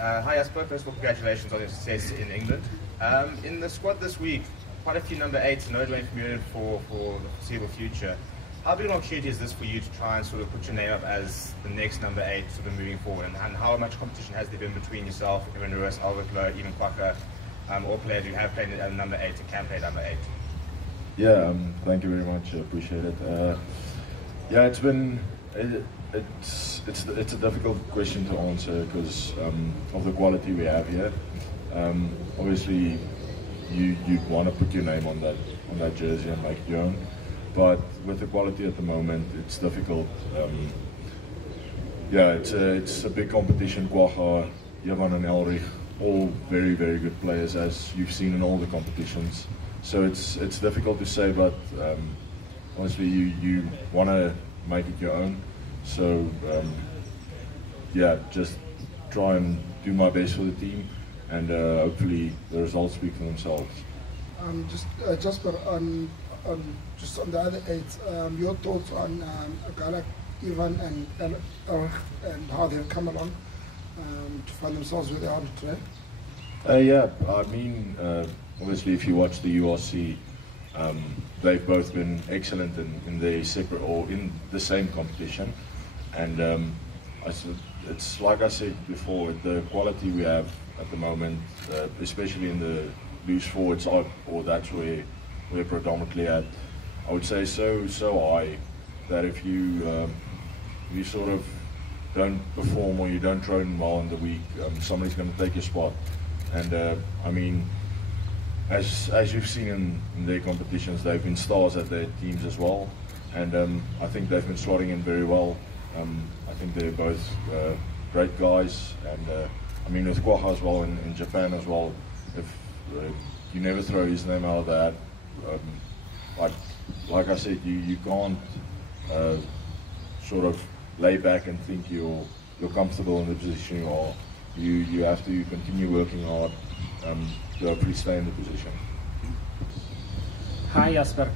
Hi Jasper, first of all congratulations on your success in England. In the squad this week, quite a few number 8s and those promoted for the foreseeable future. How big an opportunity is this for you to try and sort of put your name up as the next number 8 sort of moving forward, and how much competition has there been between yourself, Evan Lewis, Albert Lowe, even Kwaka, all players who have played at number 8 and can play number 8? Yeah, thank you very much, I appreciate it. Yeah, it's been, it's a difficult question to answer because of the quality we have here. Obviously, you want to put your name on that jersey and make it your own, but with the quality at the moment, it's difficult. Yeah, it's a big competition. Kwaka, Javan and Elrich, all very good players, as you've seen in all the competitions. So it's difficult to say, but honestly, you want to make it your own. So yeah, just try and do my best for the team, and hopefully the results speak for themselves. Jasper, just on the other 8, your thoughts on a guy like Ivan and Eric and how they've come along to find themselves where they are today? Yeah, I mean, obviously if you watch the URC, they've both been excellent in their separate or in the same competition, and it's like I said before, the quality we have at the moment, especially in the loose forwards, or that's where we're predominantly at. I would say so high that if you sort of don't perform or you don't train well in the week, somebody's going to take your spot. And I mean, as you've seen in their competitions, they've been stars at their teams as well, and I think they've been slotting in very well. I think they're both great guys, and I mean with Kwaka as well in Japan as well, if you never throw his name out of that, like I said, you can't sort of lay back and think you're comfortable in the position you are. You have to continue working hard to hopefully stay in the position. Hi Jasper.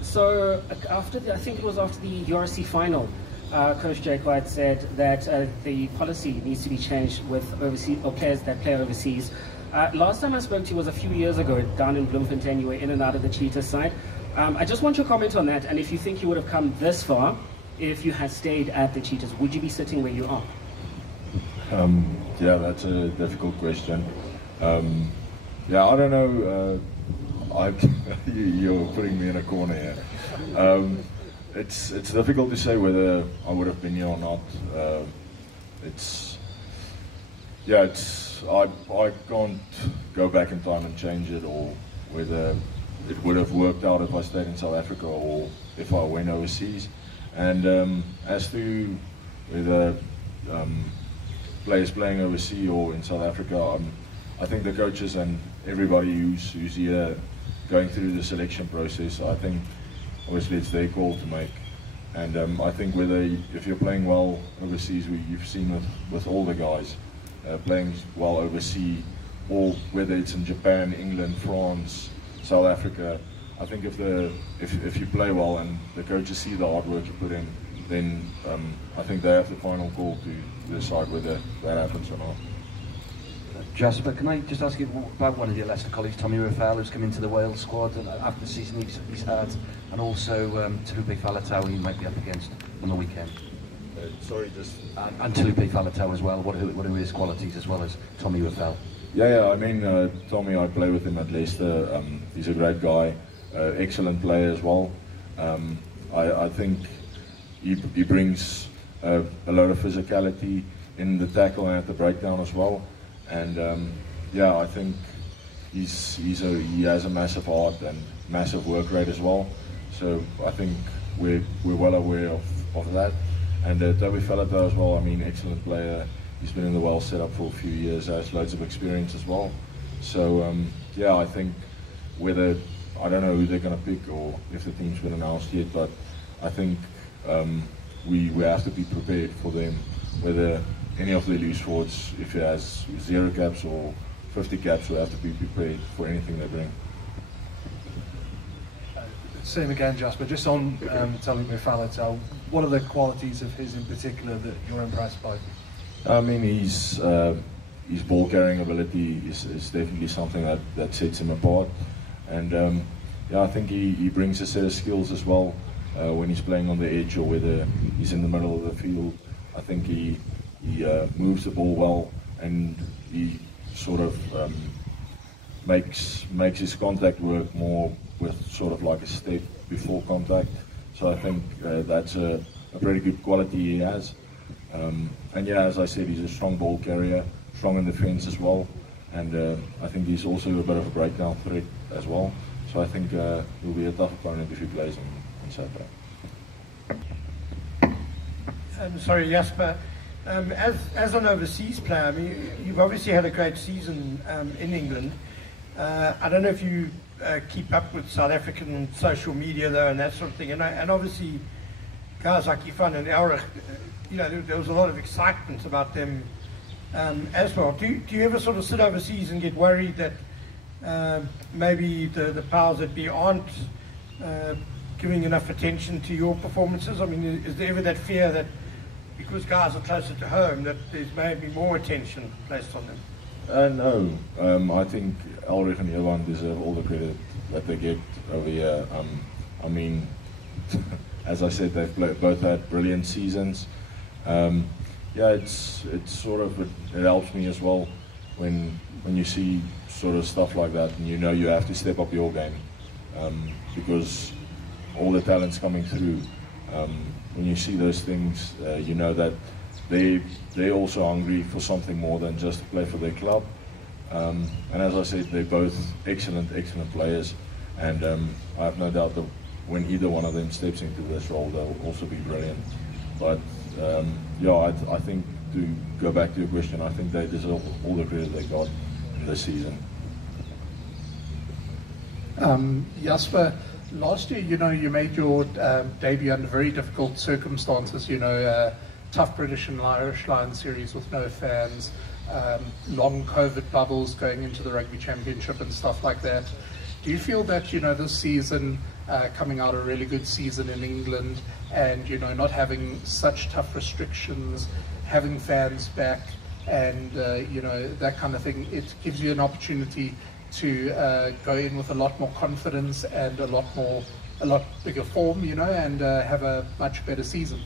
So after I think it was after the URC final, Coach Jake White said that the policy needs to be changed with overseas or players that play overseas. Last time I spoke to you was a few years ago down in Bloemfontein. You were in and out of the Cheetahs side. I just want your comment on that, and if you think you would have come this far if you had stayed at the Cheetahs, would you be sitting where you are? Yeah, that's a difficult question. Yeah, I don't know. You're putting me in a corner here. It's difficult to say whether I would have been here or not. I can't go back in time and change it, or whether it would have worked out if I stayed in South Africa or if I went overseas. And as to whether players playing overseas or in South Africa, I think the coaches and everybody who's here going through the selection process, I think obviously it's their call to make. And I think if you're playing well overseas, you've seen with all the guys playing well overseas, or whether it's in Japan, England, France, South Africa, I think if you play well and the coaches see the hard work you put in, then I think they have the final call to decide whether that happens or not. Jasper, can I just ask you about one of your Leicester colleagues, Tommy Raffael, who's come into the Wales squad after the season he's had, and also Talupe Faletau, who you might be up against on the weekend? Sorry, just... And Talupe Faletau as well. What are his qualities as well as Tommy Raffael? Yeah, I mean, Tommy, I play with him at Leicester. He's a great guy, excellent player as well. I think he brings a lot of physicality in the tackle and at the breakdown as well. And yeah, I think he has a massive heart and massive work rate as well. So I think we're well aware of that. And Toby Faletau as well, I mean, excellent player. He's been in the Wales setup for a few years, has loads of experience as well. So yeah, I think I don't know who they're going to pick or if the team's been announced yet, but I think we have to be prepared for them, whether any of the loose forwards, if he has 0 caps or 50 caps, we have to be prepared for anything they bring. Same again, Jasper. Just on Talupe Faletau, what are the qualities of his in particular that you're impressed by? I mean, he's his ball carrying ability is definitely something that sets him apart. And yeah, I think he brings a set of skills as well when he's playing on the edge or whether he's in the middle of the field. I think he moves the ball well, and he sort of makes his contact work more with sort of like a step before contact. So I think that's a pretty good quality he has. And yeah, as I said, he's a strong ball carrier, strong in defence as well, and I think he's also a bit of a breakdown threat as well. So I think he'll be a tough opponent if he plays on Saturday. Sorry, Jasper. As an overseas player, I mean, you've obviously had a great season in England. I don't know if you keep up with South African social media though, and that sort of thing. And obviously, guys like Ifan and Elrich, you know, there was a lot of excitement about them as well. Do you ever sort of sit overseas and get worried that maybe the powers that be aren't giving enough attention to your performances? I mean, is there ever that fear that because guys are closer to home that there's maybe more attention placed on them? No, I think Elrich and Ivan deserve all the credit that they get over here. I mean, as I said, they've both had brilliant seasons. Yeah, it's sort of, it helps me as well when you see sort of stuff like that, and you know you have to step up your game because all the talent's coming through. When you see those things, you know that they're also hungry for something more than just to play for their club. And as I said, they're both excellent players, and I have no doubt that when either one of them steps into this role, they'll also be brilliant. But yeah, I think, to go back to your question, I think they deserve all the credit they got in this season. Jasper, last year, you know, you made your debut under very difficult circumstances, you know, tough British and Irish Lions series with no fans, long COVID bubbles going into the Rugby Championship and stuff like that. Do you feel that, you know, this season, coming out a really good season in England and, you know, not having such tough restrictions, having fans back and, you know, that kind of thing, it gives you an opportunity to go in with a lot more confidence and a lot bigger form, you know, and have a much better season?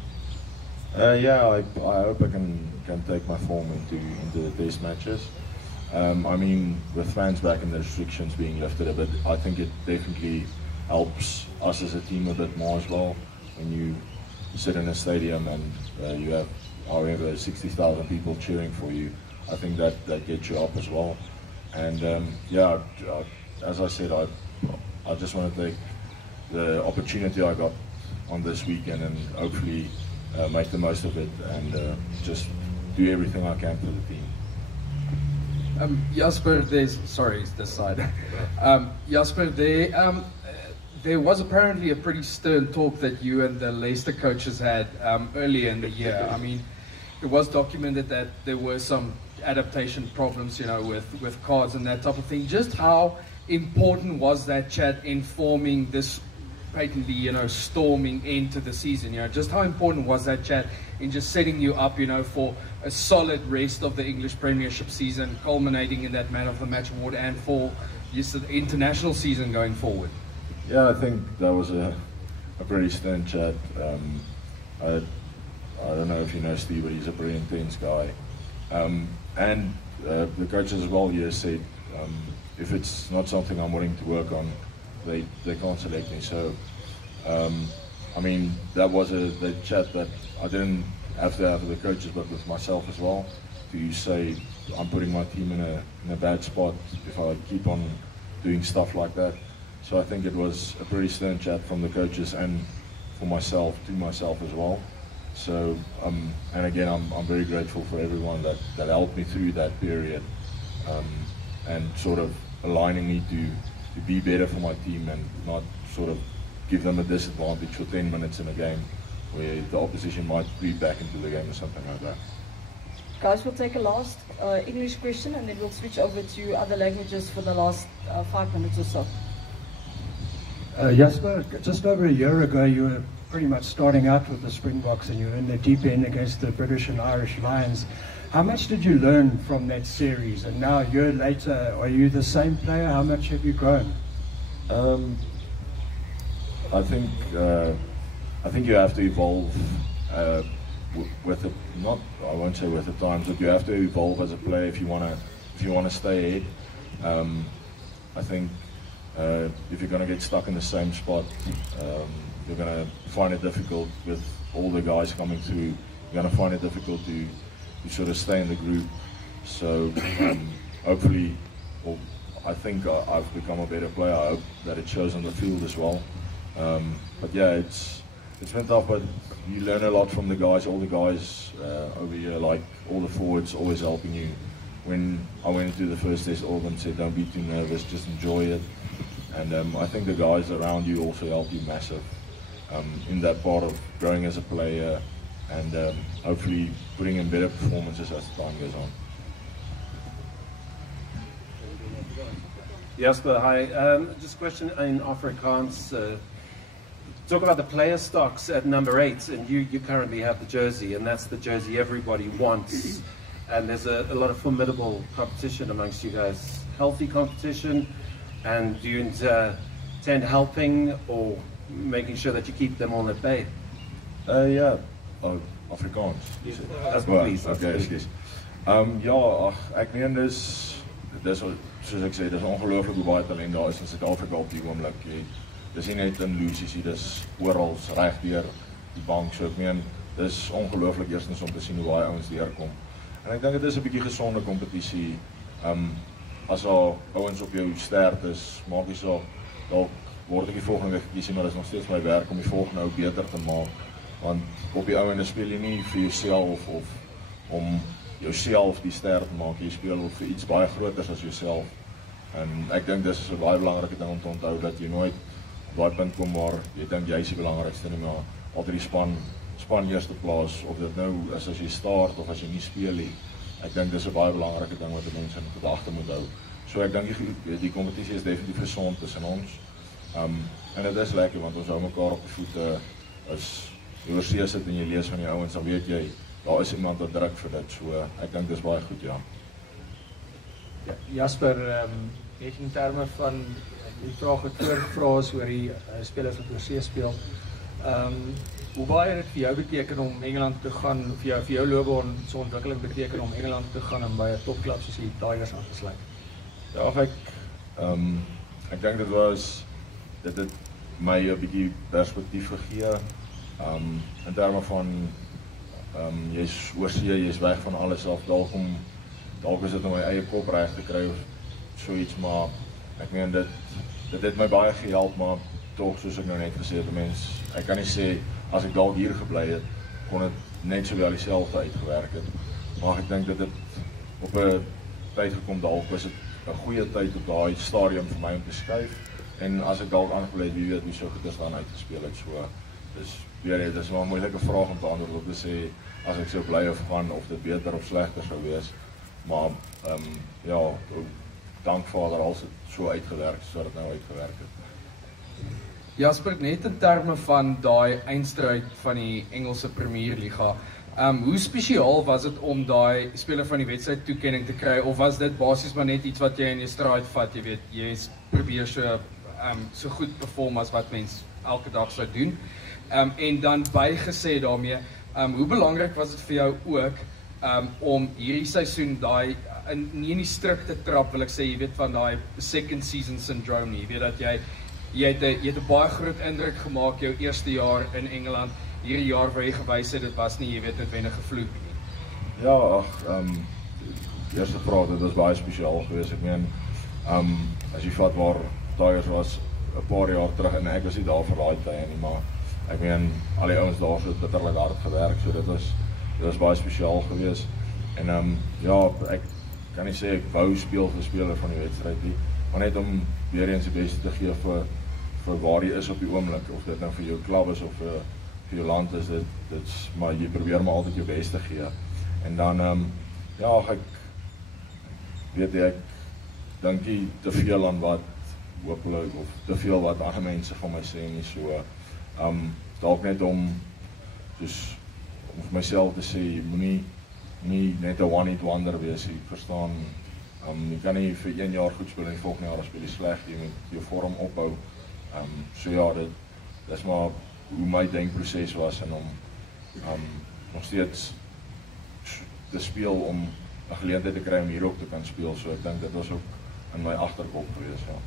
Yeah, I hope I can take my form into the test matches. I mean, with fans back and the restrictions being lifted a bit, I think it definitely helps us as a team a bit more as well. When you sit in a stadium and you have however 60,000 people cheering for you, I think that gets you up as well. And yeah, as I said, I just want to take the opportunity I got on this weekend and hopefully make the most of it and just do everything I can for the team. Jasper, sorry, it's this side. Jasper, there was apparently a pretty stern talk that you and the Leicester coaches had earlier in the year. I mean, it was documented that there were some adaptation problems, you know, with cards and that type of thing. Just how important was that chat in forming this patently, you know, storming into the season? You know, just how important was that chat in just setting you up, you know, for a solid rest of the English Premiership season, culminating in that Man of the Match award, and for just the international season going forward? Yeah, I think that was a pretty stern chat. I don't know if you know Steve, but he's a pretty intense guy. And the coaches as well here said, if it's not something I'm willing to work on, they can't select me. So, I mean, that was the chat that I didn't have to have with the coaches, but with myself as well, to say I'm putting my team in a bad spot if I keep on doing stuff like that. So I think it was a pretty stern chat from the coaches and for myself, to myself as well. So, and again, I'm very grateful for everyone that helped me through that period and sort of aligning me to be better for my team and not sort of give them a disadvantage for 10 minutes in a game where the opposition might be back into the game or something like that. Guys, we'll take a last English question and then we'll switch over to other languages for the last 5 minutes or so. Jasper, just over a year ago you were pretty much starting out with the Springboks and you're in the deep end against the British and Irish Lions. How much did you learn from that series? And now a year later, are you the same player? How much have you grown? I think you have to evolve with it. Not, I won't say with the times, but you have to evolve as a player if you wanna stay ahead. I think if you're gonna get stuck in the same spot, you're gonna find it difficult with all the guys coming through. You're gonna find it difficult to sort of stay in the group. So hopefully, well, I think I've become a better player. I hope that it shows on the field as well. But yeah, it's been tough, but you learn a lot from the guys. All the guys over here, like all the forwards, always helping you. When I went into the first test, all of them said, "Don't be too nervous, just enjoy it." And I think the guys around you also help you massive in that part of growing as a player, and hopefully putting in better performances as time goes on. Jasper, hi. Just a question in Afrikaans. Talk about the player stocks at number 8, and you currently have the jersey, and that's the jersey everybody wants. And there's a lot of formidable competition amongst you guys. Healthy competition, and do you intend helping or making sure that you keep them all at bay? Ja, Afrikaans. Please. Okay, excuse. Ja, ek meen dis soos ek sê, dis ongelooflik hoe baie talent daar is in Suid-Afrika op die oomblik. Dis nie net in Lucies, dis oral reg deur die bank. So ek meen, dis ongelooflik eerstens om te sien hoe baie ouens deurkom. En ek dink dit is 'n bietjie gesonde kompetisie. As daar ouens op jou sterk is, maak nie saak, dalk word ek die volgende week gekies, maar dit is nog steeds my werk om die volgende ou beter te maak. Want op die ouende speel jy nie vir jouself of om jouself die ster te maak, jy speel vir iets baie groters as jouself. En ek dink dis 'n baie belangrike ding om te onthou, dat jy nooit op daai punt kom waar jy dink jy is die belangrikste nie, maar altyd die span eerste plaas, of dit nou is as jy start of as jy nie speel nie. Ek dink dis 'n baie belangrike ding wat mense in gedagte moet hou. So ek dink die kompetisie is definitief gesond tussen ons. En dit is lekker want ons hou mekaar op die voete. As jy oorsee sit en jy lees van die ouens, dan weet jy, daar is iemand wat druk vir dit. So ek dink dis baie goed, ja. Jasper, net in terme van die vraag wat voorgevra is oor die spelers wat oorsee speel. Hoe baie het dit vir jou beteken om Engeland te gaan, of vir jou loopbaan so ontwikkeling beteken om Engeland te gaan en by 'n topklub soos die Tigers aan te sluit? Ja, ek dink dit het my 'n bietjie perspektief gegee. In terme van jy's oorsee, jy's weg van alles af, dalk is dit om my eie kop reg te kry of so iets, maar ek meen dit het my baie gehelp, maar tog soos ek nou net gesê het, ek kan nie sê as ek dalk hier gebly het, kon dit net so wel dieselfde uitgewerk het. Maar ek dink dit het op 'n tyd gekom, dalk was dit 'n goeie tyd op daai stadium vir my om te skuif. En as ek dalk aangebly het, wie weet hoe so goed is dan uitgespeel het. So dis wel 'n moeilike vraag om te antwoord op te sê as ek sou bly of gaan, of dit beter of slegter sou wees. Maar ja, dank Vader als dit so uitgewerk is, so dit nou uitgewerk het. Jasper, net in terme van daai eindstryd van die Engelse Premier Liga, hoe spesiaal was dit om daai speler van die wedstryd toekenning te kry, of was dit basies maar net iets wat jy in jou straat vat, jy weet, jy probeer so goed perform as wat mens elke dag sou doen, en dan bygesê daarmee, hoe belangrik was dit vir jou ook om hierdie seisoen nie in die strik te trap, wil ek sê, jy weet, van daai second season syndrome nie, jy weet dat jy het 'n baie groot indruk gemaak jou eerste jaar in Engeland, hierdie jaar waar jy gewys het, dit was nie, jy weet, noodwendig gevloek nie. Ja, eerste vraag, dit was baie spesiaal geweest. Ek meen, as jy vat waar Tigers was 'n paar jaar terug, en ek was nie daar vir daai tye nie, maar ek meen, al die ouens daar so bitterlik hard gewerk, so dit was baie spesiaal geweest. En ja, ek kan nie sê ek wou speel vir speler van die wedstryd nie, maar net om weer eens die beste te gee vir waar jy is op die oomblik, of dit nou vir jou klub is of vir jou land is, maar jy probeer maar altyd jou beste gee. En dan, ja, ek dink nie te veel aan wat hopelik, of te veel wat ander mense van my sê nie, so, dalk net om vir myself te sê, jy moenie net 'n one-hit wonder wees, jy verstaan, jy kan nie vir 1 jaar goed speel en die volgende jaar speel jy sleg, jy moet jou vorm opbou. So ja, dit is maar hoe my denkproses was en om nog steeds te speel om 'n geleentheid te kry om hier ook te kan speel, so ek dink dit was ook in my agterkop gewees, ja.